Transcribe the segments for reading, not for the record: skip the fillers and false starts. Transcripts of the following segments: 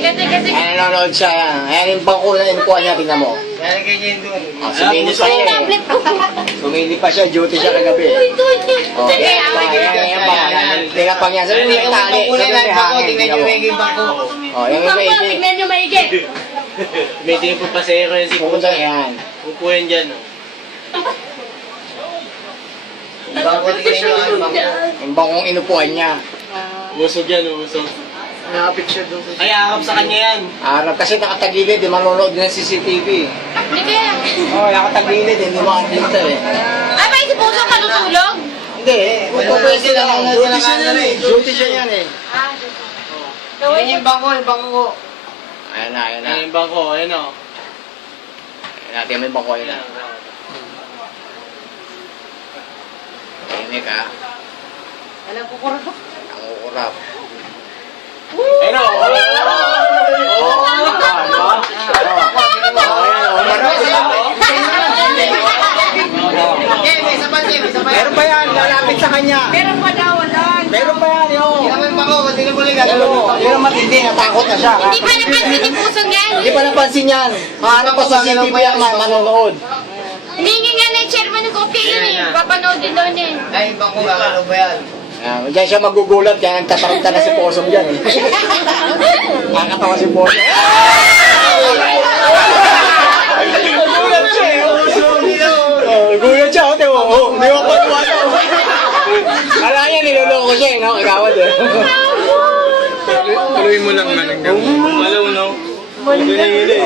Kasi. Ay, nanonood siya. Ayan yung bangko na inupuan niya, tingnan mo. Lalagay niya yun doon. Sumili pa siya eh. Sumili pa siya, duty siya kagabi. Yan, tinapang yan. Sabi mo may tali. Sabi mo may hangin. Tingnan niyo yung bangko. Yung iba hindi. Tignan nyo maigi. May tingin po pasero yan si Pupunta yan. Upo yan dyan. Bangko, tingnan niyo ang bangko. Yung bangkong inupuan niya. Usog yan, usog. Nakapit siya doon. Ay, harap sa kanya yan. Arap kasi nakatagilid, di manonood din ng CCTV. Hindi kaya. Nakatagilid, hindi makakita eh. Ay, ba si Puso matutulog? Hindi, pupwede lang. Duty siya yan eh. Duty siya yan eh. Tingnan niyo yung bangko, yung bangko ko. Ayan na, ayan na. Ayan yung bangko, ayan o. Ayan na, tingnan mo yung bangko yun na. Tahimik ha. Alam ko kurap. Nangukurap. Ayun o. Meron pa yan, lalapit sa kanya. Meron pa daw, wala. Meron pa yan, yun. Hindi naman bangko, kasi na pala Hindi naman matindi, natakot na siya. Hindi pa napansin ni Puso yan. Hindi pa napansin yan. Harap pa sa CCTV yan, manonood. Hindi nga na chairman ng kopya yun eh. Papanood din doon eh. Ay, bangko ba? Ano ba yan? Diyan siya magugulat, kaya nagtataranta na si Posom dyan. Nakakatawa si Posom. Gulat siya eh. Gulat siya, oh, tiyo. Hindi mo pa tuwala. Kala niya, niloloko siya eh, no? Kagawad eh. Tuloy mo lang man ang gawin. Malaw, no? Ito na yun eh.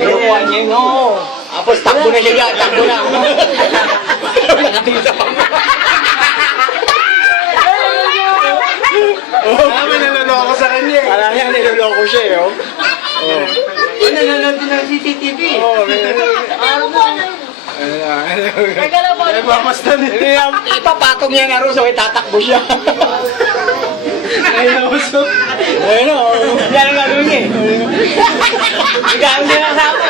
Kinukuha niya, no? Tapos takbo na siya dyan, takbo na. Nakatita pa. May naloloko sa kanya eh. Kala niya, niloloko siya eh, oh. Nanonood din ng CCTV. Teka lang po. Nagmamasdan eh. Ipapatong niya na rin, so itatakbo siya. Ayun, usok. Ayun o. Yan ang gagawin niya eh. Nagkaroon din ang sapo.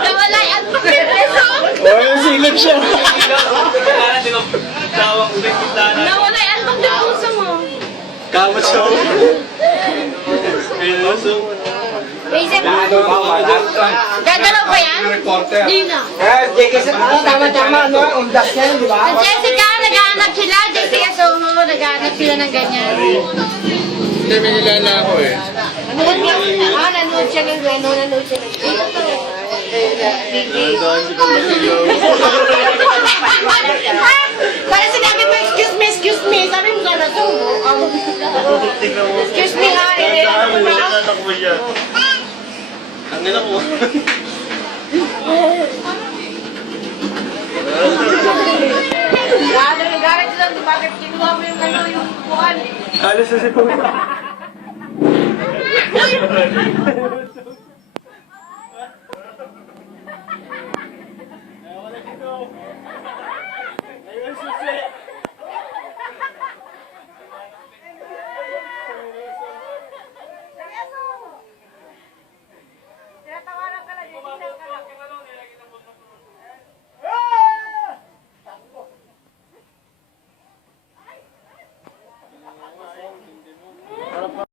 Nawala yan pa peso. Yung silip siya. Nawala yan pa Puso mo. Kamot siya. Ayun, usok. Isip mo. Gagalaw pa yan? Hindi na. Tama-tama, no? Undas yan, di ba? Sa Jessica, naghahanap sila. Jessica Soho, naghahanap sila ng ganyan. Hindi, may nilala ako eh. Nanood siya ng gano'n, nanood siya ng Para sinabi mo, excuse me. Sabi mo gano'n to. Excuse me, ha? Ang nila ko. Nagalit sila, bakit kinuha mo yung ano, yung buwan? Alas na si Pumita.